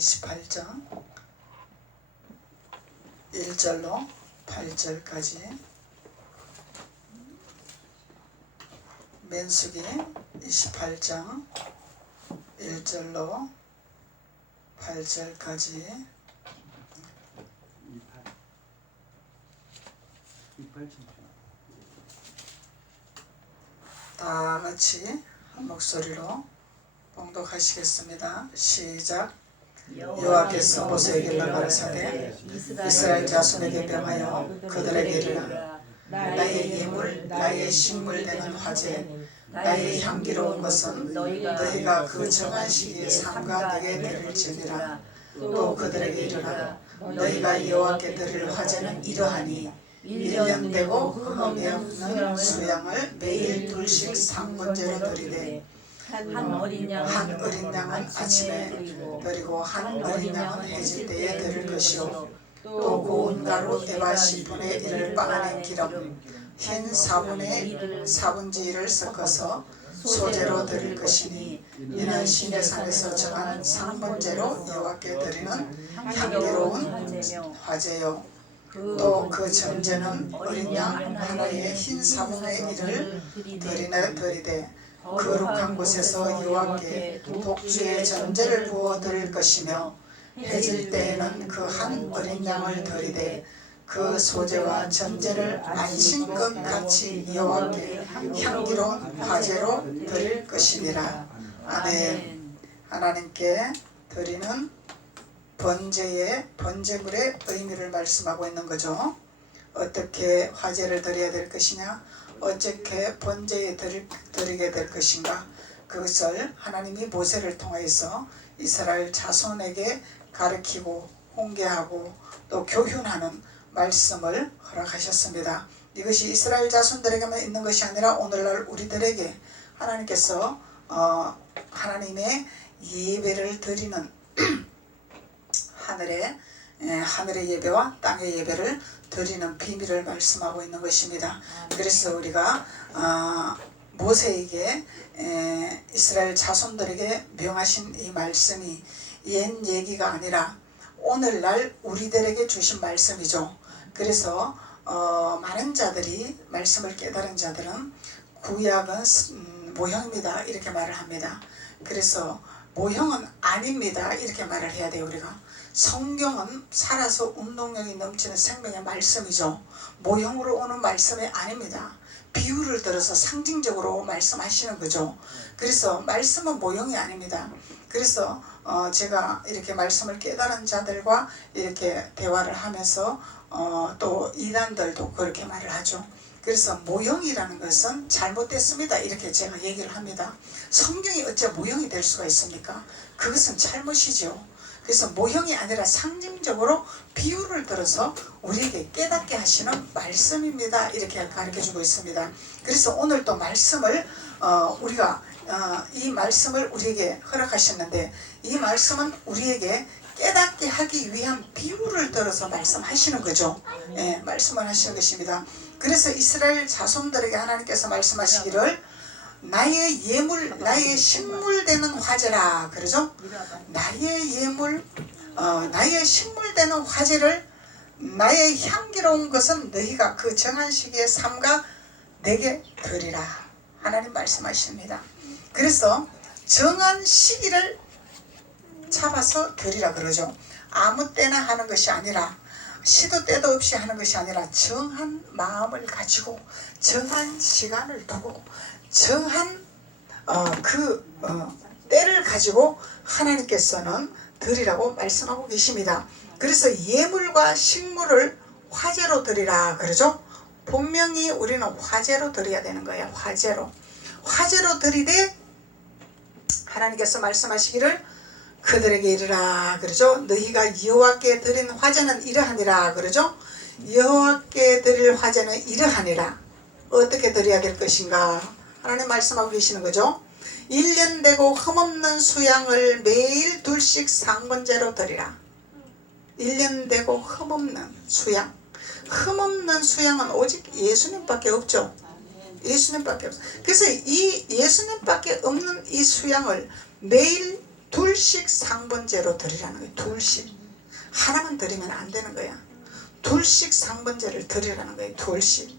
28장 1절로 8절까지, 민수기 28장 1절로 8절까지. 다 같이 한 목소리로 봉독하시겠습니다. 시작. 여호와께서 모세에게 가라사대 이스라엘 자손에게 명하여 그들에게 이르라. 나의 예물 나의 식물 되는 화제 나의 향기로운 것은 너희가 그 정한 시기에 삼가 내게 드릴지니라. 또 그들에게 이르라. 너희가 여호와께 드릴 화제는 이러하니 1년 되고 흠이 없는 수양을 매일 둘씩 상번제로 드리되 한 어린 양은 아침에 드리고 한 어린 양은 해질 때에 드릴 것이요, 또 고운 가루 에바 10분의 1을 빻아낸 기름 흰 4분의 1을 섞어서 소제로 드릴 것이니 이는 시내 산에서 정한 상번제로 여호와께 드리는 향기로운 화제요. 또 그 전제는 어린 양 하나에 흰 4분의 1을 드리되 거룩한 곳에서 여호와께 독주의 전제를 부어 드릴 것이며, 해질 때에는 그 한 어린 양을 드리되 그 소제와 전제를 안심것 같이 여호와께 향기로운 화제로 드릴 것이니라. 아멘. 하나님께 드리는 번제물의 의미를 말씀하고 있는 거죠. 어떻게 화제를 드려야 될 것이냐, 어떻게 번제에 드리게 될 것인가, 그것을 하나님이 모세를 통해서 이스라엘 자손에게 가르치고 홍계하고 또 교훈하는 말씀을 허락하셨습니다. 이것이 이스라엘 자손들에게만 있는 것이 아니라 오늘날 우리들에게 하나님께서 하나님의 예배를 드리는 하늘의 예배와 땅의 예배를 드리는 비밀을 말씀하고 있는 것입니다. 그래서 우리가 모세에게 이스라엘 자손들에게 명하신 이 말씀이 옛 얘기가 아니라 오늘날 우리들에게 주신 말씀이죠. 그래서 많은 자들이, 말씀을 깨달은 자들은 구약은 모형입니다 이렇게 말을 합니다. 그래서 모형은 아닙니다 이렇게 말을 해야 돼요. 우리가 성경은 살아서 운동력이 넘치는 생명의 말씀이죠. 모형으로 오는 말씀이 아닙니다. 비유를 들어서 상징적으로 말씀하시는 거죠. 그래서 말씀은 모형이 아닙니다. 그래서 제가 이렇게 말씀을 깨달은 자들과 이렇게 대화를 하면서 또 이단들도 그렇게 말을 하죠. 그래서 모형이라는 것은 잘못됐습니다 이렇게 제가 얘기를 합니다. 성경이 어째 모형이 될 수가 있습니까? 그것은 잘못이죠. 그래서 모형이 아니라 상징적으로 비유를 들어서 우리에게 깨닫게 하시는 말씀입니다 이렇게 가르쳐주고 있습니다. 그래서 오늘 또 말씀을 우리가 이 말씀을 우리에게 허락하셨는데, 이 말씀은 우리에게 깨닫게 하기 위한 비유를 들어서 말씀하시는 거죠. 말씀을 하시는 것입니다. 그래서 이스라엘 자손들에게 하나님께서 말씀하시기를 나의 예물 나의 식물 되는 화제라 그러죠. 나의 예물 나의 식물 되는 화제를, 나의 향기로운 것은 너희가 그 정한 시기에 삼가 내게 드리라 하나님 말씀하십니다. 그래서 정한 시기를 잡아서 드리라 그러죠. 아무 때나 하는 것이 아니라, 시도 때도 없이 하는 것이 아니라 정한 마음을 가지고 정한 시간을 두고 정한 때를 가지고 하나님께서는 드리라고 말씀하고 계십니다. 그래서 예물과 식물을 화제로 드리라 그러죠. 분명히 우리는 화제로 드려야 되는 거예요. 화제로 드리되 하나님께서 말씀하시기를 그들에게 이르라 그러죠. 너희가 여호와께 드린 화제는 이러하니라 그러죠. 여호와께 드릴 화제는 이러하니라. 어떻게 드려야 될 것인가 하나님 말씀하고 계시는 거죠. 1년 되고 흠없는 수양을 매일 둘씩 상번제로 드리라. 1년 되고 흠없는 수양. 흠없는 수양은 오직 예수님밖에 없죠. 예수님밖에 없어요. 그래서 이 예수님밖에 없는 이 수양을 매일 둘씩 상번제로 드리라는 거예요. 둘씩. 하나만 드리면 안 되는 거야. 둘씩 상번제를 드리라는 거예요. 둘씩.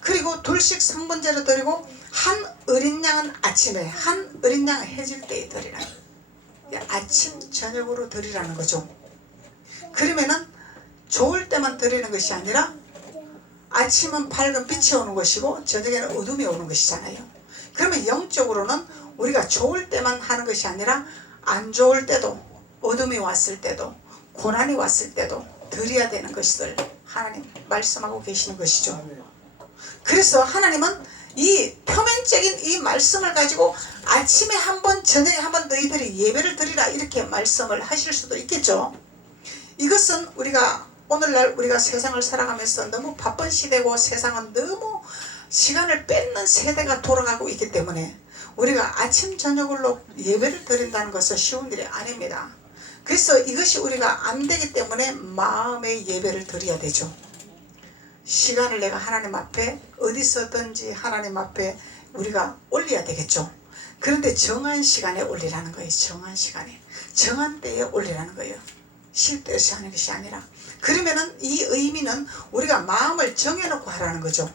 그리고 둘씩 상번제로 드리고 한 어린 양은 아침에, 한 어린 양은 해질 때에 드리라. 아침 저녁으로 드리라는 거죠. 그러면은 좋을 때만 드리는 것이 아니라 아침은 밝은 빛이 오는 것이고 저녁에는 어둠이 오는 것이잖아요. 그러면 영적으로는 우리가 좋을 때만 하는 것이 아니라 안 좋을 때도, 어둠이 왔을 때도, 고난이 왔을 때도 드려야 되는 것을 하나님 말씀하고 계시는 것이죠. 그래서 하나님은 이 표면적인 이 말씀을 가지고 아침에 한 번, 저녁에 한 번 너희들이 예배를 드리라 이렇게 말씀을 하실 수도 있겠죠. 이것은 우리가 오늘날 우리가 세상을 살아가면서 너무 바쁜 시대고 세상은 너무 시간을 뺏는 세대가 돌아가고 있기 때문에 우리가 아침 저녁으로 예배를 드린다는 것은 쉬운 일이 아닙니다. 그래서 이것이 우리가 안 되기 때문에 마음의 예배를 드려야 되죠. 시간을 내가 하나님 앞에 어디서든지 하나님 앞에 우리가 올려야 되겠죠. 그런데 정한 시간에 올리라는 거예요. 정한 시간에. 정한 때에 올리라는 거예요. 쉴 때서 하는 것이 아니라. 그러면은 이 의미는 우리가 마음을 정해놓고 하라는 거죠.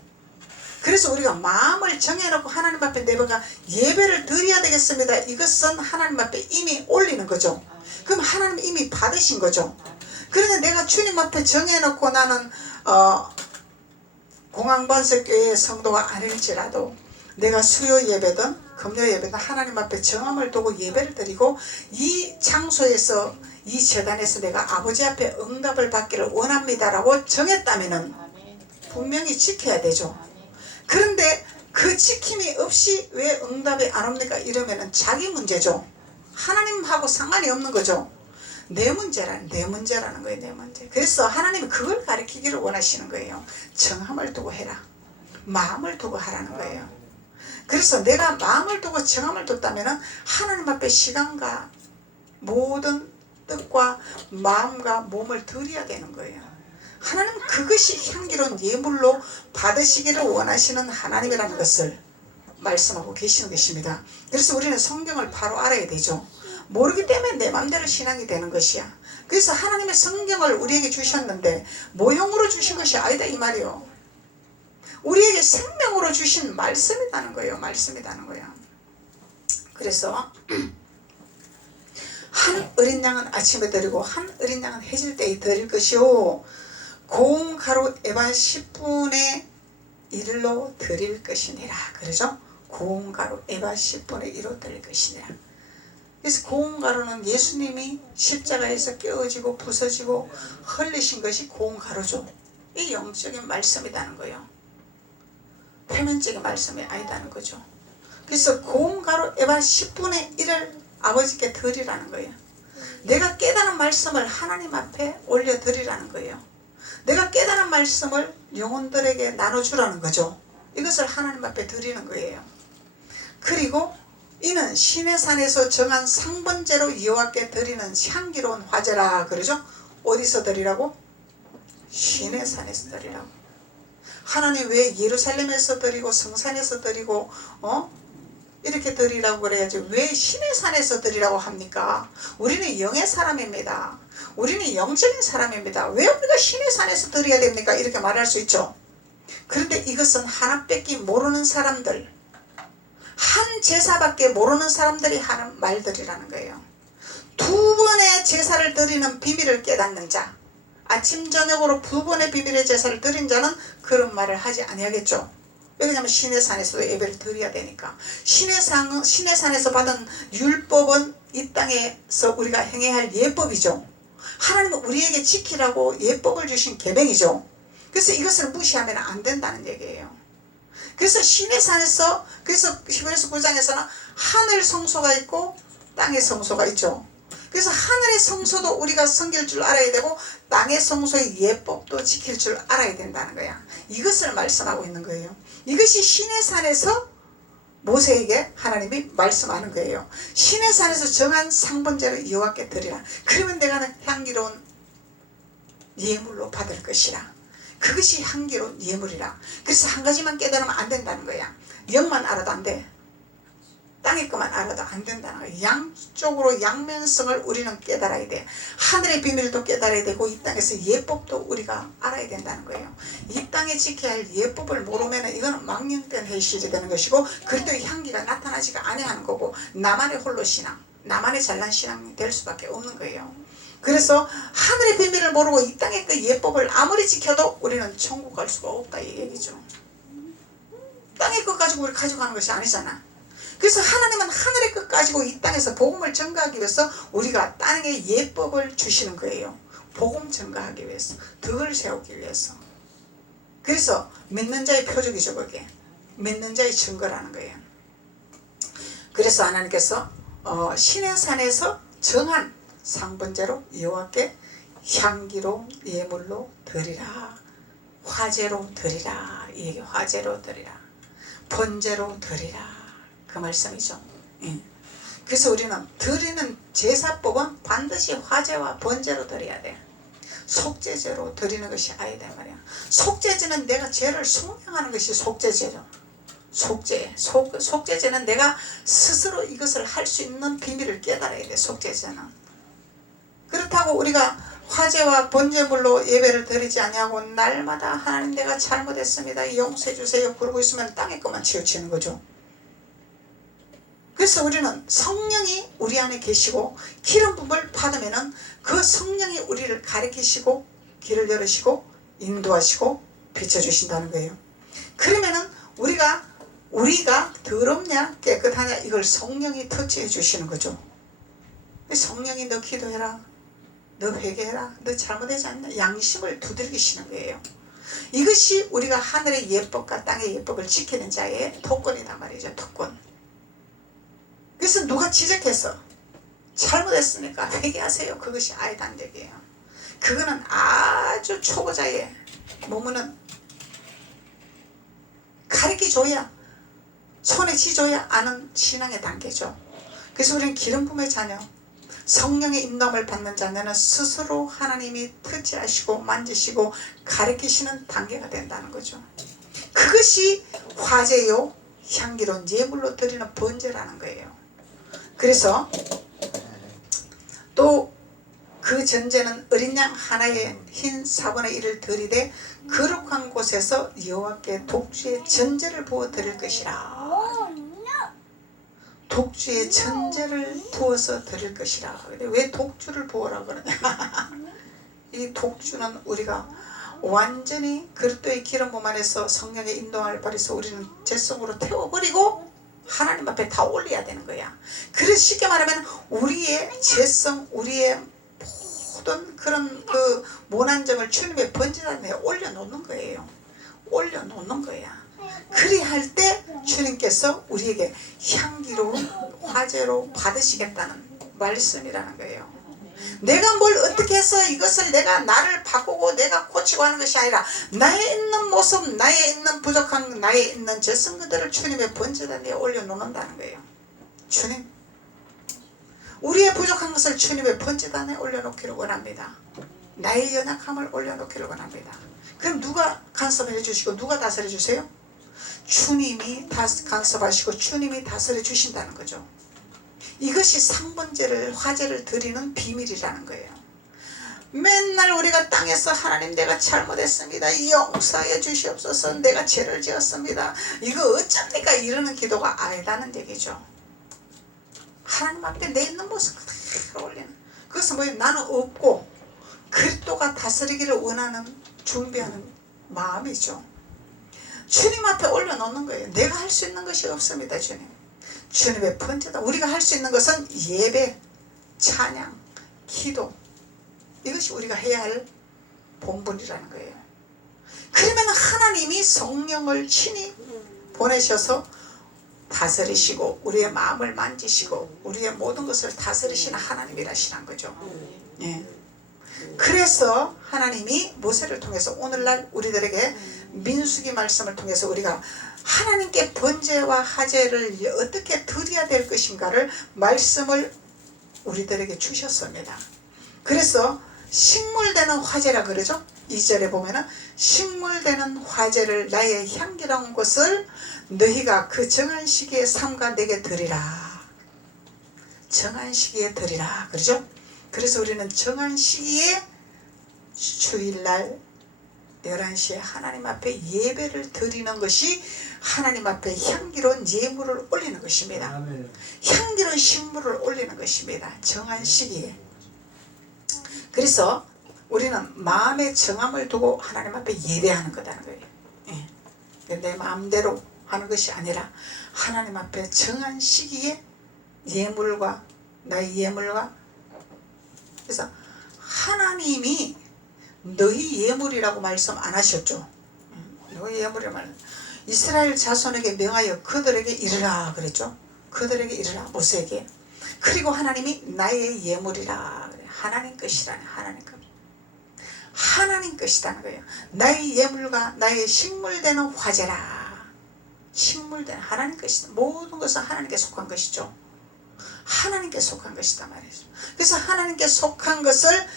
그래서 우리가 마음을 정해놓고 하나님 앞에 내가 예배를 드려야 되겠습니다. 이것은 하나님 앞에 이미 올리는 거죠. 그럼 하나님 이미 받으신 거죠. 그런데 내가 주님 앞에 정해놓고 나는 공항반석교회의 성도가 아닐지라도 내가 수요 예배든 금요 예배든 하나님 앞에 정함을 두고 예배를 드리고 이 장소에서 이 재단에서 내가 아버지 앞에 응답을 받기를 원합니다라고 정했다면은 분명히 지켜야 되죠. 그런데 그 지킴이 없이 왜 응답이 안 옵니까? 이러면은 자기 문제죠. 하나님하고 상관이 없는 거죠. 내 문제라는 거예요. 내 문제. 그래서 하나님이 그걸 가르치기를 원하시는 거예요. 정함을 두고 해라. 마음을 두고 하라는 거예요. 그래서 내가 마음을 두고 정함을 뒀다면 하나님 앞에 시간과 모든 뜻과 마음과 몸을 드려야 되는 거예요. 하나님 그것이 향기로운 예물로 받으시기를 원하시는 하나님이라는 것을 말씀하고 계시는 것입니다. 그래서 우리는 성경을 바로 알아야 되죠. 모르기 때문에 내 맘대로 신앙이 되는 것이야. 그래서 하나님의 성경을 우리에게 주셨는데 모형으로 주신 것이 아니다 이 말이요. 우리에게 생명으로 주신 말씀이라는 거예요. 말씀이라는 거야. 그래서 한 어린 양은 아침에 드리고 한 어린 양은 해질 때에 드릴 것이요 고운 가루 에반 10분의 1로 드릴 것이니라. 그러죠? 고운 가루 에반 10분의 1로 드릴 것이니라. 그래서 고운 가루는 예수님이 십자가에서 깨어지고 부서지고 흘리신 것이 고운 가루죠. 이 영적인 말씀이라는 거예요. 표면적인 말씀이 아니다는 거죠. 그래서 고운 가루 에반 10분의 1을 아버지께 드리라는 거예요. 내가 깨달은 말씀을 하나님 앞에 올려드리라는 거예요. 내가 깨달은 말씀을 영혼들에게 나눠주라는 거죠. 이것을 하나님 앞에 드리는 거예요. 그리고 이는 시내산에서 정한 상번제로 여호와께 드리는 향기로운 화제라. 그러죠? 어디서 드리라고? 시내산에서 드리라고. 하나님 왜 예루살렘에서 드리고 성산에서 드리고 이렇게 드리라고 그래야지 왜 시내산에서 드리라고 합니까? 우리는 영의 사람입니다. 우리는 영적인 사람입니다. 왜 우리가 시내산에서 드려야 됩니까? 이렇게 말할 수 있죠. 그런데 이것은 하나밖에 모르는 사람들, 한 제사밖에 모르는 사람들이 하는 말들이라는 거예요. 두 번의 제사를 드리는 비밀을 깨닫는 자, 아침 저녁으로 두 번의 비밀의 제사를 드린 자는 그런 말을 하지 아니하겠죠. 왜냐하면 시내산에서도 예배를 드려야 되니까. 시내산에서 받은 율법은 이 땅에서 우리가 행해야 할 예법이죠. 하나님은 우리에게 지키라고 예법을 주신 계명이죠. 그래서 이것을 무시하면 안 된다는 얘기예요. 그래서 시내산에서, 그래서 히브리서 9장에서는 하늘 성소가 있고 땅의 성소가 있죠. 그래서 하늘의 성소도 우리가 섬길 줄 알아야 되고 땅의 성소의 예법도 지킬 줄 알아야 된다는 거야. 이것을 말씀하고 있는 거예요. 이것이 시내산에서 모세에게 하나님이 말씀하는 거예요. 시내산에서 정한 상번제를 여호와께 드리라. 그러면 내가 향기로운 예물로 받을 것이라. 그것이 향기로운 예물이라. 그래서 한 가지만 깨달으면 안 된다는 거야. 영만 알아도 안 돼. 땅의 것만 알아도 안 된다는 거예요. 양쪽으로 양면성을 우리는 깨달아야 돼. 하늘의 비밀도 깨달아야 되고 이 땅에서 예법도 우리가 알아야 된다는 거예요. 이 땅에 지켜야 할 예법을 모르면 이거는 망령된 현실이 되는 것이고 그리스도의 향기가 나타나지가 아니하는 거고 나만의 홀로 신앙, 나만의 잘난 신앙이 될 수밖에 없는 거예요. 그래서 하늘의 비밀을 모르고 이 땅의 그 예법을 아무리 지켜도 우리는 천국 갈 수가 없다 이 얘기죠. 땅의 것 가지고 우리 가져가는 것이 아니잖아. 그래서 하나님은 하늘의 것 가지고 이 땅에서 복음을 전가하기 위해서 우리가 땅에 예법을 주시는 거예요. 복음 전가하기 위해서, 덕을 세우기 위해서. 그래서 믿는 자의 표적이죠. 그게 믿는 자의 증거라는 거예요. 그래서 하나님께서 신의 산에서 정한 상번제로 여호와께 향기로운 예물로 드리라, 화제로 드리라, 이게 화제로 드리라, 번제로 드리라, 그 말씀이죠. 그래서 우리는 드리는 제사법은 반드시 화제와 번제로 드려야 돼. 속죄제로 드리는 것이 아니다 말이야. 속죄제는 내가 죄를 숙명하는 것이 속죄제죠. 속죄제는 내가 스스로 이것을 할 수 있는 비밀을 깨달아야 돼. 속죄제는. 그렇다고 우리가 화제와 번제물로 예배를 드리지 아니하고 날마다 하나님 내가 잘못했습니다, 용서해 주세요 그러고 있으면 땅의 것만 치우치는 거죠. 그래서 우리는 성령이 우리 안에 계시고 기름 부음을 받으면은 그 성령이 우리를 가리키시고 길을 열으시고 인도하시고 비춰주신다는 거예요. 그러면은 우리가 더럽냐 깨끗하냐 이걸 성령이 터치해 주시는 거죠. 성령이 너 기도해라, 너 회개해라, 너 잘못하지 않냐, 양심을 두들기시는 거예요. 이것이 우리가 하늘의 예법과 땅의 예법을 지키는 자의 특권이란 말이죠. 특권. 그래서 누가 지적해서 잘못했으니까 회개하세요 그것이 아니다는 얘기예요. 그거는 아주 초보자의 몸은 가르쳐줘야, 손에 쥐줘야 아는 신앙의 단계죠. 그래서 우리는 기름 부음의 자녀, 성령의 인도함을 받는 자녀는 스스로 하나님이 터치하시고 만지시고 가르치시는 단계가 된다는 거죠. 그것이 화제요 향기로운 예물로 드리는 번제라는 거예요. 그래서 또 그 전제는 어린 양 하나의 흰 4분의 1을 드리되 거룩한 곳에서 여호와께 독주의 전제를 부어 드릴 것이라. 독주의 전제를 부어서 드릴 것이라. 왜 독주를 부어라 그러냐. 이 독주는 우리가 완전히 그리스도의 기름 부음 안에서 성령의 인도함을 받아서 우리는 죄성으로 태워버리고 하나님 앞에 다 올려야 되는 거야. 그래서 쉽게 말하면 우리의 죄성, 우리의 모든 그런 그 모난 점을 주님의 번제단에 올려놓는 거예요. 올려놓는 거야. 그리 할 때 주님께서 우리에게 향기로운 화제로 받으시겠다는 말씀이라는 거예요. 내가 뭘 어떻게 해서 이것을 내가 나를 바꾸고 내가 고치고 하는 것이 아니라 나의 있는 모습, 나의 있는 부족한, 나의 있는 죄성들을 주님의 번제단에 올려놓는다는 거예요. 주님, 우리의 부족한 것을 주님의 번제단에 올려놓기를 원합니다. 나의 연약함을 올려놓기를 원합니다. 그럼 누가 간섭해 주시고 누가 다스려 주세요? 주님이 간섭하시고 주님이 다스려 주신다는 거죠. 이것이 상번제를, 화제를 드리는 비밀이라는 거예요. 맨날 우리가 땅에서 하나님 내가 잘못했습니다, 용서해 주시옵소서, 내가 죄를 지었습니다, 이거 어쩝니까 이러는 기도가 아니라는 얘기죠. 하나님 앞에 내 있는 모습 그대로 올리는, 그것은 뭐예요? 나는 없고 그리스도가 다스리기를 원하는 준비하는 마음이죠. 주님 앞에 올려놓는 거예요. 내가 할 수 있는 것이 없습니다. 주님의 번제다. 우리가 할 수 있는 것은 예배, 찬양, 기도, 이것이 우리가 해야 할 본분이라는 거예요. 그러면 하나님이 성령을 친히 보내셔서 다스리시고 우리의 마음을 만지시고 우리의 모든 것을 다스리시는 하나님이라시는 거죠. 예. 그래서 하나님이 모세를 통해서 오늘날 우리들에게 민수기 말씀을 통해서 우리가 하나님께 번제와 화제를 어떻게 드려야 될 것인가를 말씀을 우리들에게 주셨습니다. 그래서 식물되는 화제라 그러죠. 2절에 보면은 식물되는 화제를 나의 향기로운 것을 너희가 그 정한 시기에 삼가 내게 드리라. 정한 시기에 드리라. 그러죠? 그래서 우리는 정한 시기에 주일날 11시에 하나님 앞에 예배를 드리는 것이 하나님 앞에 향기로운 예물을 올리는 것입니다. 아멘. 향기로운 식물을 올리는 것입니다. 정한 시기에. 그래서 우리는 마음의 정함을 두고 하나님 앞에 예배하는 거다는 거예요. 예. 내 마음대로 하는 것이 아니라 하나님 앞에 정한 시기에 예물과 나의 예물과, 그래서 하나님이 너희 예물이라고 말씀 안 하셨죠. 너희 예물이라고 말. 이스라엘 자손에게 명하여 그들에게 이르라 그랬죠. 그들에게 이르라, 모세에게. 그리고 하나님이 나의 예물이라. 하나님 것이라네. 하나님 것. 하나님 것이라는 거예요. 나의 예물과 나의 식물되는 화제라. 식물되는 하나님 것이다. 모든 것은 하나님께 속한 것이죠. 하나님께 속한 것이다 말이죠. 그래서 하나님께 속한 것을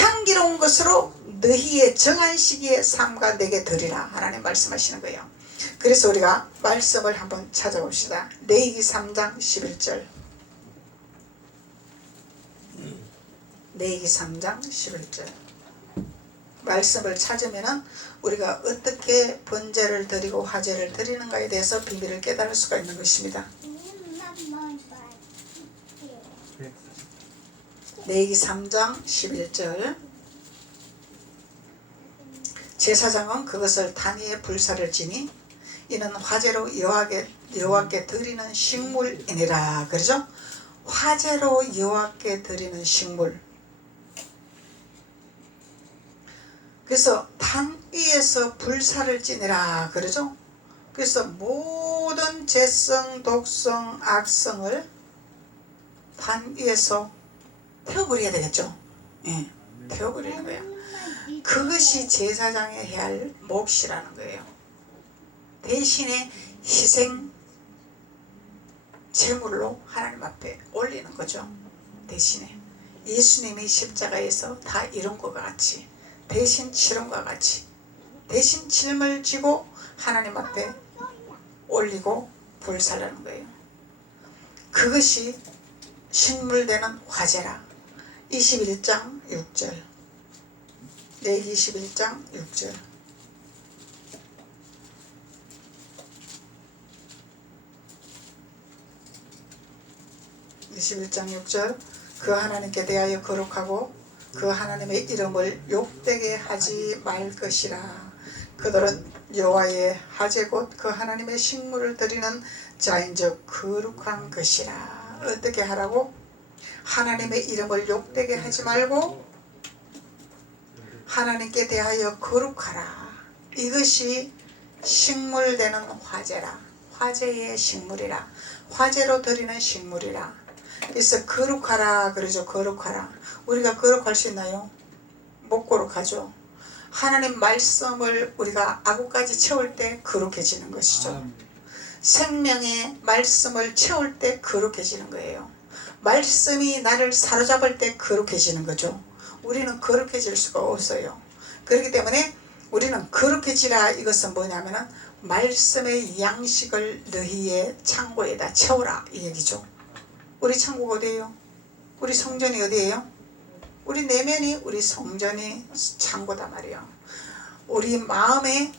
향기로운 것으로 너희의 정한 시기에 삼가 내게 드리라. 하나님 말씀하시는 거예요. 그래서 우리가 말씀을 한번 찾아봅시다. 레위기 3장 11절. 레위기 3장 11절. 말씀을 찾으면은 우리가 어떻게 번제를 드리고 화제를 드리는가에 대해서 비밀을 깨달을 수가 있는 것입니다. 레위기 3장 11절. 제사장은 그것을 단 위에 불사를 지니 이는 화제로 여호와께 드리는 식물이니라. 그러죠? 화제로 여호와께 드리는 식물. 그래서 단 위에서 불사를 지니라. 그러죠? 그래서 모든 죄성, 독성, 악성을 단 위에서 태워버려야 되겠죠. 예, 태워버리는 거예요. 그것이 제사장이 해야 할 몫이라는 거예요. 대신에 희생 제물로 하나님 앞에 올리는 거죠. 대신에 예수님이 십자가에서 다 이룬 것과 같이, 대신 치른 것과 같이 대신 짐을 지고 하나님 앞에 올리고 불살라는 거예요. 그것이 식물되는 화제라. 21장 6절. 레위기 21장 6절. 그 하나님께 대하여 거룩하고 그 하나님의 이름을 욕되게 하지 말 것이라. 그들은 여호와의 화제 곧 그 하나님의 식물을 드리는 자인즉 거룩한 것이라. 어떻게 하라고? 하나님의 이름을 욕되게 하지 말고 하나님께 대하여 거룩하라. 이것이 식물되는 화제라. 화제의 식물이라. 화제로 드리는 식물이라. 그래서 거룩하라 그러죠. 거룩하라. 우리가 거룩할 수 있나요? 못 거룩하죠. 하나님 말씀을 우리가 아구까지 채울 때 거룩해지는 것이죠. 생명의 말씀을 채울 때 거룩해지는 거예요. 말씀이 나를 사로잡을 때 거룩해지는 거죠. 우리는 거룩해질 수가 없어요. 그렇기 때문에 우리는 거룩해지라. 이것은 뭐냐면은 말씀의 양식을 너희의 창고에다 채워라 이 얘기죠. 우리 창고가 어디예요? 우리 성전이 어디예요? 우리 내면이 우리 성전이 창고다 말이에요. 우리 마음의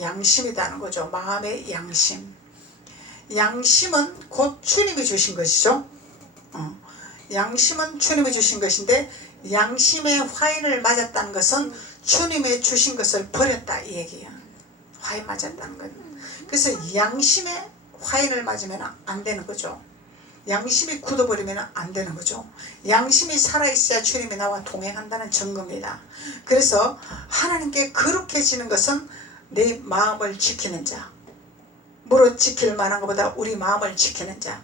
양심이라는 거죠. 마음의 양심. 양심은 곧 주님이 주신 것이죠. 양심은 주님이 주신 것인데 양심의 화인을 맞았다는 것은 주님의 주신 것을 버렸다 이 얘기예요. 화인 맞았다는 건. 그래서 양심의 화인을 맞으면 안 되는 거죠. 양심이 굳어버리면 안 되는 거죠. 양심이 살아있어야 주님이 나와 동행한다는 증거입니다. 그래서 하나님께 거룩해지는 것은 내 마음을 지키는 자, 무릇 지킬 만한 것보다 우리 마음을 지키는 자.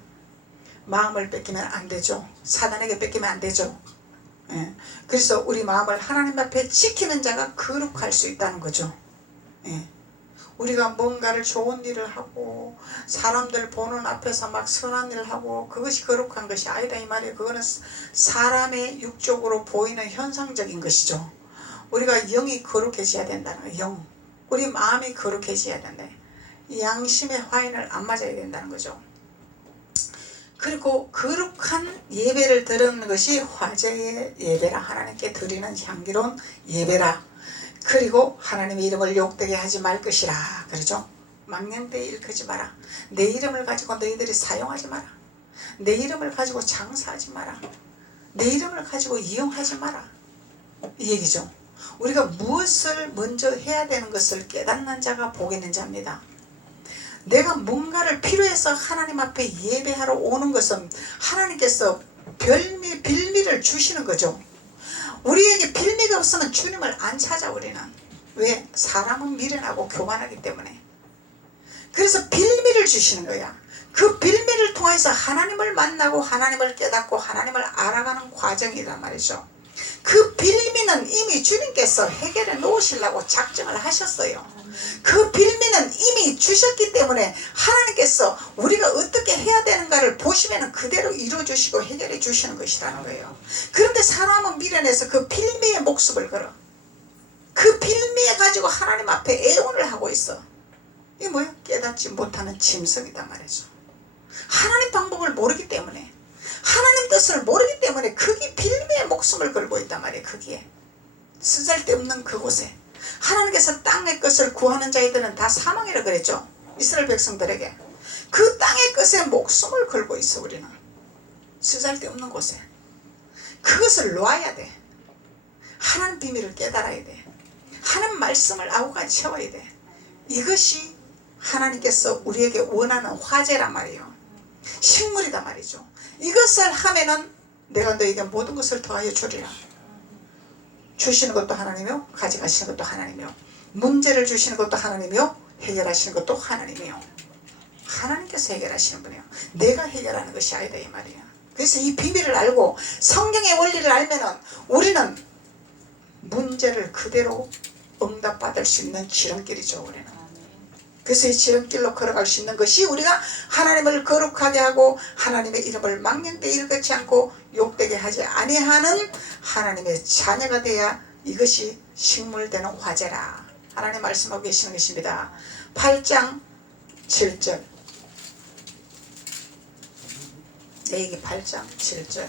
마음을 뺏기면 안 되죠. 사단에게 뺏기면 안 되죠. 예. 그래서 우리 마음을 하나님 앞에 지키는 자가 거룩할 수 있다는 거죠. 예. 우리가 뭔가를 좋은 일을 하고 사람들 보는 앞에서 막 선한 일을 하고 그것이 거룩한 것이 아니다 이 말이에요. 그거는 사람의 육적으로 보이는 현상적인 것이죠. 우리가 영이 거룩해져야 된다는 거예요. 영. 우리 마음이 거룩해져야 된다. 양심의 화인을 안 맞아야 된다는 거죠. 그리고 거룩한 예배를 드리는 것이 화제의 예배라. 하나님께 드리는 향기로운 예배라. 그리고 하나님의 이름을 욕되게 하지 말 것이라. 그러죠. 망령되이 일컫지 마라. 내 이름을 가지고 너희들이 사용하지 마라. 내 이름을 가지고 장사하지 마라. 내 이름을 가지고 이용하지 마라. 이 얘기죠. 우리가 무엇을 먼저 해야 되는 것을 깨닫는 자가 복 있는 자입니다. 내가 뭔가를 필요해서 하나님 앞에 예배하러 오는 것은 하나님께서 빌미를 주시는 거죠. 우리에게 빌미가 없으면 주님을 안 찾아. 우리는 왜? 사람은 미련하고 교만하기 때문에. 그래서 빌미를 주시는 거야. 그 빌미를 통해서 하나님을 만나고 하나님을 깨닫고 하나님을 알아가는 과정이란 말이죠. 그 빌미는 이미 주님께서 해결해 놓으시려고 작정을 하셨어요. 그 빌미는 이미 주셨기 때문에 하나님께서 우리가 어떻게 해야 되는가를 보시면 그대로 이루어주시고 해결해 주시는 것이라는 거예요. 그런데 사람은 미련해서 그 빌미에 목숨을 걸어. 그 빌미에 가지고 하나님 앞에 애원을 하고 있어. 이게 뭐예요? 깨닫지 못하는 짐승이단 말이죠. 하나님 방법을 모르기 때문에, 하나님 뜻을 모르기 때문에 거기 빌미에 목숨을 걸고 있단 말이에요. 거기에 쓰잘데없는 그곳에. 하나님께서 땅의 것을 구하는 자들은 다 사망이라 그랬죠. 이스라엘 백성들에게. 그 땅의 것에 목숨을 걸고 있어. 우리는 쓰잘데없는 곳에. 그것을 놓아야 돼. 하나님 비밀을 깨달아야 돼. 하나님 말씀을 아우까지 채워야 돼. 이것이 하나님께서 우리에게 원하는 화제란 말이에요. 식물이단 말이죠. 이것을 하면은 내가 너에게 모든 것을 더하여 주리라. 주시는 것도 하나님이요, 가져가시는 것도 하나님이요, 문제를 주시는 것도 하나님이요, 해결하시는 것도 하나님이요. 하나님께서 해결하시는 분이요. 내가 해결하는 것이 아니다 이 말이에요. 그래서 이 비밀을 알고 성경의 원리를 알면은 우리는 문제를 그대로 응답받을 수 있는 지름길이죠. 우리는. 그래서 이 지름길로 걸어갈 수 있는 것이 우리가 하나님을 거룩하게 하고 하나님의 이름을 망령되이 일컫지 않고 욕되게 하지 아니하는 하나님의 자녀가 돼야 이것이 식물되는 화제라. 하나님 말씀하고 계시는 것입니다. 8장 7절. 레위기 8장 7절.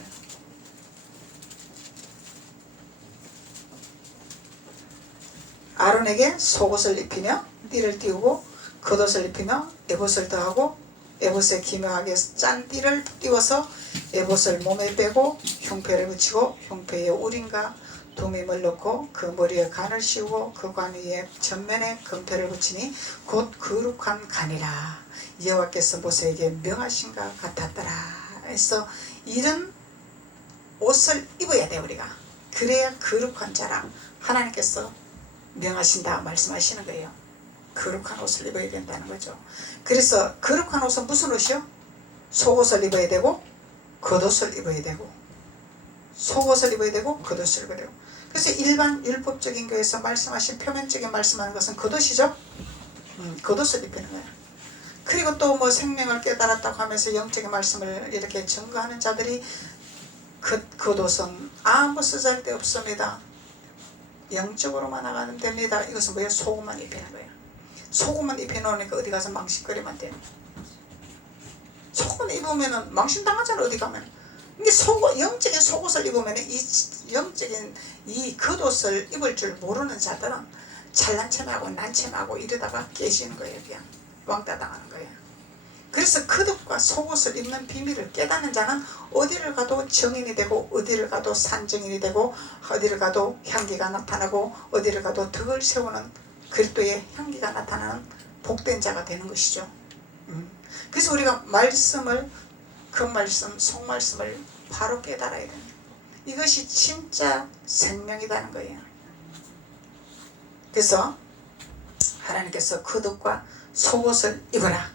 아론에게 속옷을 입히며 띠를 띄우고 겉옷을 입히며 에봇을 더하고 에봇에 기묘하게 짠 띠를 띄워서 에봇을 몸에 빼고 흉패를 붙이고 흉패에 우림과 두밈을 넣고 그 머리에 간을 씌우고 그 관 위에 전면에 금패를 붙이니 곧 거룩한 간이라. 여호와께서 모세에게 명하신가 같았더라. 그래서 이런 옷을 입어야 돼 우리가. 그래야 거룩한 자라. 하나님께서 명하신다 말씀하시는 거예요. 거룩한 옷을 입어야 된다는 거죠. 그래서 거룩한 옷은 무슨 옷이요? 속옷을 입어야 되고 겉옷을 입어야 되고, 속옷을 입어야 되고 겉옷을 입어야 되고. 그래서 일반 율법적인 교회에서 말씀하신 표면적인 말씀하는 것은 겉옷이죠. 겉옷을 입히는 거예요. 그리고 또 뭐 생명을 깨달았다고 하면서 영적인 말씀을 이렇게 증거하는 자들이 겉옷은 아무 쓰잘데 없습니다. 영적으로만 나가면 됩니다. 이것은 뭐예요? 속옷만 입히는 거예요. 속옷만 입혀놓으니까 어디 가서 망신거리면 돼요. 속옷 입으면은 망신 당하잖아. 어디 가면. 이게 영적인 속옷을 입으면 이 영적인 이 겉옷을 입을 줄 모르는 자들은 잘난 척하고 난처하고 이러다가 깨지는 거예요. 그냥 왕따 당하는 거예요. 그래서 겉옷과 속옷을 입는 비밀을 깨닫는 자는 어디를 가도 정인이 되고, 어디를 가도 산정인이 되고, 어디를 가도 향기가 나타나고, 어디를 가도 덕을 세우는 그리스도의 향기가 나타나는 복된 자가 되는 것이죠. 그래서 우리가 말씀을, 그 말씀, 속말씀을 바로 깨달아야 됩니다. 이것이 진짜 생명이라는 거예요. 그래서 하나님께서 겉옷과 속옷을 입어라.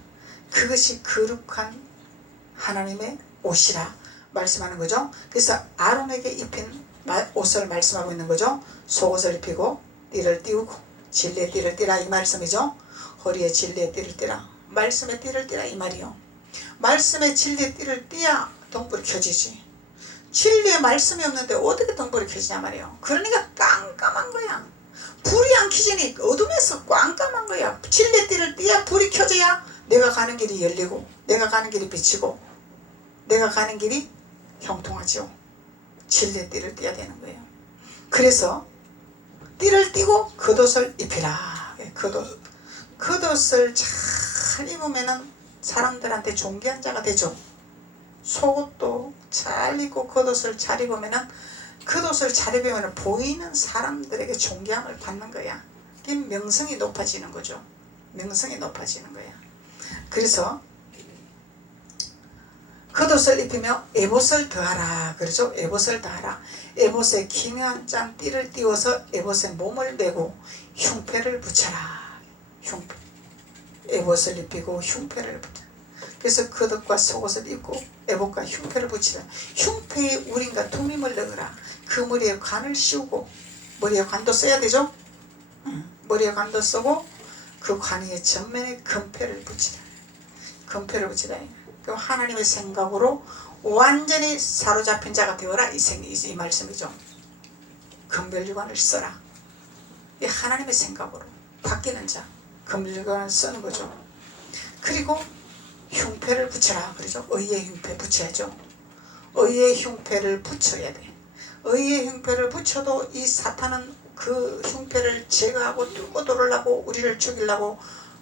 그것이 거룩한 하나님의 옷이라 말씀하는 거죠. 그래서 아론에게 입힌 옷을 말씀하고 있는 거죠. 속옷을 입히고 띠를 띄우고 진리의 띠를 띠라 이 말씀이죠. 허리에 진리의 띠를 띠라. 말씀의 띠를 띠라 이 말이요. 말씀의 진리의 띠를 띠야 등불이 켜지지. 진리의 말씀이 없는데 어떻게 등불이 켜지냐 말이에요. 그러니까 깜깜한 거야. 불이 안 켜지니 어둠에서 깜깜한 거야. 진리의 띠를 띠야 불이 켜져야 내가 가는 길이 열리고 내가 가는 길이 비치고 내가 가는 길이 형통하죠. 진리의 띠를 띠야 되는 거예요. 그래서 띠를 띠고 겉옷을 입히라. 겉옷을 잘 입으면은 사람들한테 존귀한 자가 되죠. 속옷도 잘 입고 겉옷을 잘 입으면은 겉옷을 잘 입으면 보이는 사람들에게 존귀함을 받는 거야. 이 명성이 높아지는 거죠. 명성이 높아지는 거야. 그래서 겉옷을 입히며 에봇을 더하라. 그러죠. 에봇을 더하라. 에봇에 기묘한 짠 띠를 띄워서 에봇에 몸을 메고 흉패를 붙여라. 흉패. 에봇을 입히고 흉패를 붙여. 그래서 겉옷과 속옷을 입고 에봇과 흉패를 붙이라. 흉패에 우린과 투밈을 넣으라. 그 머리에 관을 씌우고 머리에 관도 써야 되죠. 머리에 관도 쓰고 그 관 위에 전면에 금패를 붙이라. 금패를 붙이라. 그럼 하나님의 생각으로 완전히 사로잡힌 자가 되어라. 이 말씀이죠. 금별유관을 써라. 이 하나님의 생각으로 바뀌는 자 금별유관을 쓰는 거죠. 그리고 흉패를 붙여라. 그러죠. 의의 흉패 붙여야죠. 의의 흉패를 붙여야 돼. 의의 흉패를 붙여도 이 사탄은 그 흉패를 제거하고 뚫고 들어오려고 우리를 죽이려고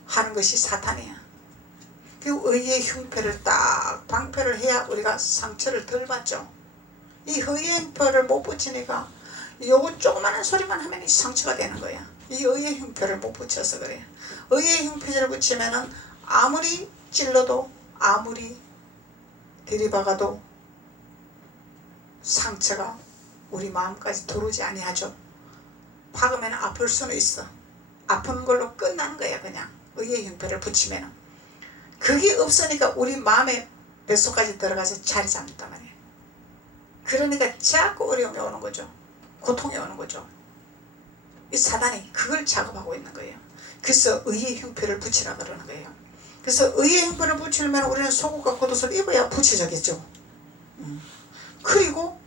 하는 것이 사탄이야. 그 의의 흉패를 딱 방패를 해야 우리가 상처를 덜 받죠. 이 의의 흉패를 못 붙이니까 요거 조그마한 소리만 하면 이 상처가 되는 거야. 이 의의 흉패를 못 붙여서 그래. 의의 흉패를 붙이면은 아무리 찔러도 아무리 들이박아도 상처가 우리 마음까지 들어오지 아니하죠. 박으면 아플 수는 있어. 아픈 걸로 끝나는 거야. 그냥 의의 흉패를 붙이면은 그게 없으니까 우리 마음의 뱃속까지 들어가서 자리 잡는단 말이에요. 그러니까 자꾸 어려움이 오는 거죠. 고통이 오는 거죠. 이 사단이 그걸 작업하고 있는 거예요. 그래서 의의 흉패를 붙이라 그러는 거예요. 그래서 의의 흉패를 붙이려면 우리는 속옷과 겉옷을 입어야 붙여지겠죠. 그리고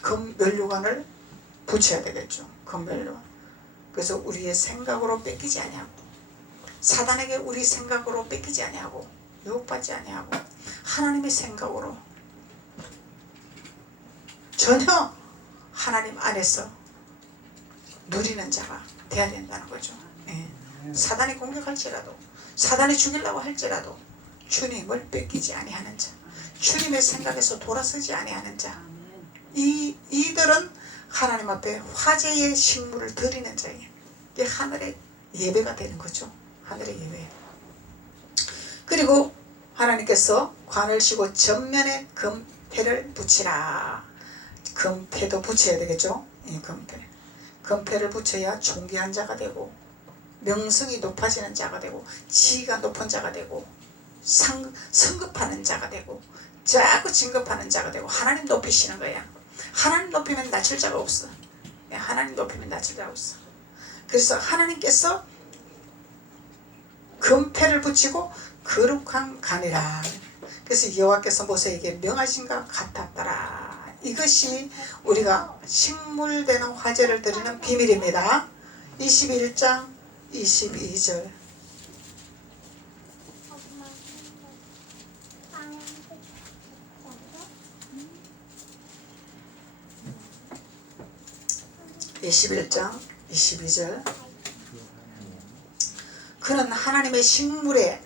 금면류관을 붙여야 되겠죠. 금면류관. 그래서 우리의 생각으로 뺏기지 아니하고 사단에게 우리 생각으로 뺏기지 아니하고 유혹받지 아니하고 하나님의 생각으로 전혀 하나님 안에서 누리는 자가 돼야 된다는 거죠. 네. 사단이 공격할지라도 사단이 죽이려고 할지라도 주님을 뺏기지 아니하는 자, 주님의 생각에서 돌아서지 아니하는 자, 이들은 하나님 앞에 화제의 식물을 드리는 자예요. 이게 하늘의 예배가 되는 거죠. 하늘의 예배. 그리고 하나님께서 관을 씌고 전면에 금패를 붙이라. 금패도 붙여야 되겠죠. 이 금패. 금패를 붙여야 존귀한 자가 되고 명성이 높아지는 자가 되고 지위가 높은 자가 되고 성급하는 자가 되고 자꾸 진급하는 자가 되고 하나님 높이시는 거야. 하나님 높이면 낮출 자가 없어. 하나님 높이면 낮출 자가 없어. 그래서 하나님께서 금패를 붙이고 거룩한 간이라. 그래서 여호와께서 모세에게 명하신가 같았더라. 이것이 우리가 식물되는 화제를 드리는 비밀입니다. 21장 22절. (21장 22절) 그는 하나님의 식물에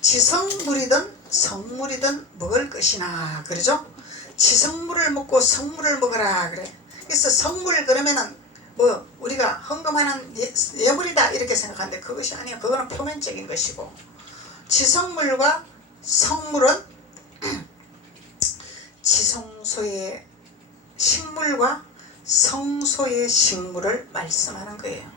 지성물이든 성물이든 먹을 것이나. 그러죠? 지성물을 먹고 성물을 먹으라 그래. 그래서 성물 그러면은 뭐 우리가 헌금하는 예물이다 이렇게 생각하는데 그것이 아니야. 그거는 표면적인 것이고 지성물과 성물은 지성소의 식물과 성소의 식물을 말씀하는 거예요.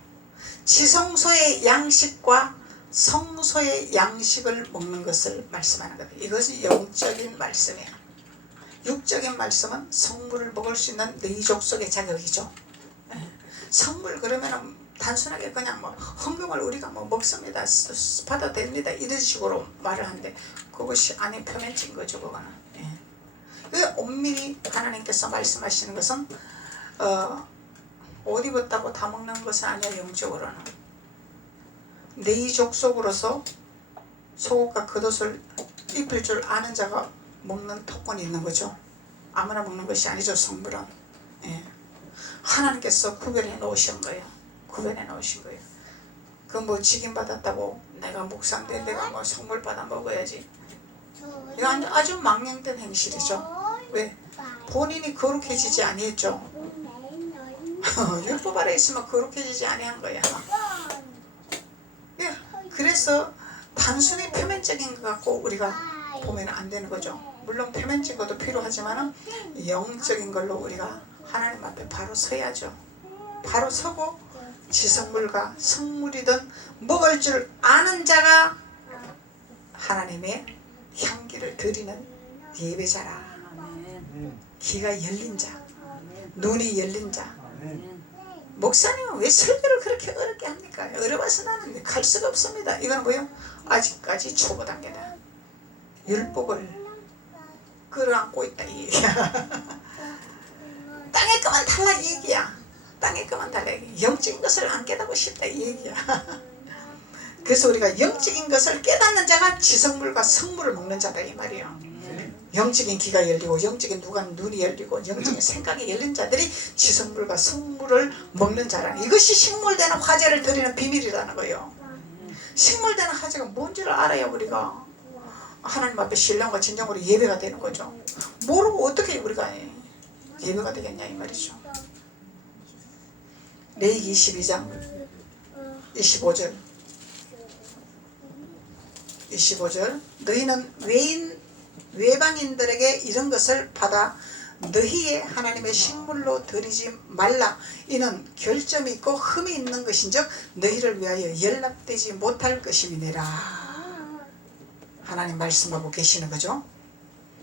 지성소의 양식과 성소의 양식을 먹는 것을 말씀하는 거예요. 이것이 영적인 말씀이야. 육적인 말씀은 성물을 먹을 수 있는 너희 족속의 자격이죠. 성물 그러면은 단순하게 그냥 뭐 헌금을 우리가 뭐 먹습니다, 받아도 됩니다 이런 식으로 말을 하는데 그것이 아닌 표면적인 거죠. 그거는 그 엄밀히 하나님께서 말씀하시는 것은 옷 입었다고 다 먹는 것은 아니야. 영적으로는 네 족속으로서 속옷과 겉옷을 입을 줄 아는 자가 먹는 특권이 있는 거죠. 아무나 먹는 것이 아니죠. 성물은. 예. 하나님께서 구별해 놓으신 거예요. 구별해 놓으신 거예요. 그 뭐 직임 받았다고 내가 묵상돼 내가 뭐 성물 받아 먹어야지. 이건 아주 망령된 행실이죠. 왜? 본인이 거룩해지지 아니했죠. 율법 아래 있으면 거룩해지지 아니한 거야. 예. 그래서 단순히 표면적인 것 갖고 우리가 보면 안 되는 거죠. 물론 표면적인 것도 필요하지만 영적인 걸로 우리가 하나님 앞에 바로 서야죠. 바로 서고 지성물과 성물이든 먹을 줄 아는 자가 하나님의 향기를 드리는 예배자라. 귀가 열린 자, 눈이 열린 자. 목사님은 왜 설교를 그렇게 어렵게 합니까? 어려워서 나는 갈 수가 없습니다. 이건 뭐예요? 아직까지 초보 단계다. 율법을 끌어안고 있다 이 얘기야. 땅에 거만 달라 이 얘기야. 땅에 거만 달라 이 얘기야. 영적인 것을 안 깨닫고 싶다 이 얘기야. 그래서 우리가 영적인 것을 깨닫는 자가 지성물과 성물을 먹는 자다 이 말이에요. 영적인 귀가 열리고 영적인 눈이 열리고 영적인 생각이 열린 자들이 지성물과 성물을 먹는 자라. 이것이 식물되는 화제를 드리는 비밀이라는 거예요. 식물되는 화제가 뭔지를 알아야 우리가 하나님 앞에 신령과 진정으로 예배가 되는 거죠. 모르고 어떻게 우리가 예배가 되겠냐 이 말이죠. 레위기 22장 25절 너희는 외방인들에게 이런 것을 받아 너희의 하나님의 식물로 드리지 말라. 이는 결점이 있고 흠이 있는 것인즉 너희를 위하여 연락되지 못할 것임이니라. 하나님 말씀하고 계시는 거죠.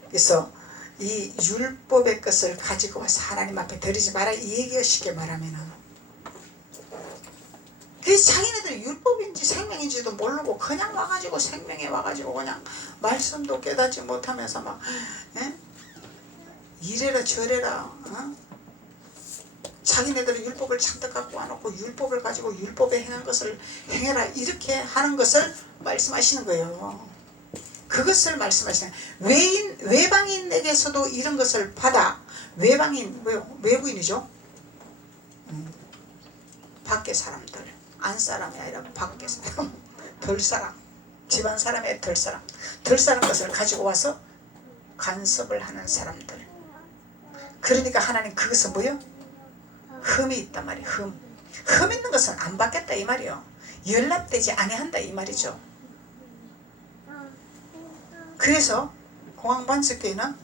그래서 이 율법의 것을 가지고 와서 하나님 앞에 드리지 마라 이 얘기가 쉽게 말하면은. 그래서 자기네들이 율법인지 생명인지도 모르고 그냥 와가지고 생명에 와가지고 그냥 말씀도 깨닫지 못하면서 막 이래라 저래라 자기네들이 율법을 잔뜩 갖고 와놓고 율법을 가지고 율법에 행한 것을 행해라 이렇게 하는 것을 말씀하시는 거예요. 그것을 말씀하시는 외방인에게서도 이런 것을 받아. 외방인 외부인이죠. 밖에 사람들 안 사람이 아니라 밖에 사람 덜사람 집안 사람의 덜사람 것을 가지고 와서 간섭을 하는 사람들. 그러니까 하나님 그것은 뭐요? 흠이 있단 말이에요. 흠 있는 것은 안 받겠다 이 말이에요. 연락되지 아니한다 이 말이죠. 그래서 공황반석교회는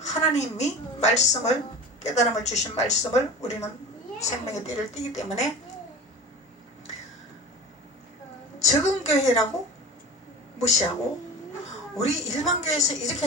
하나님이 말씀을 깨달음을 주신 말씀을 우리는 생명의 띠를 띠기 때문에 적은 교회라고 무시하고 우리 일반 교회에서 이렇게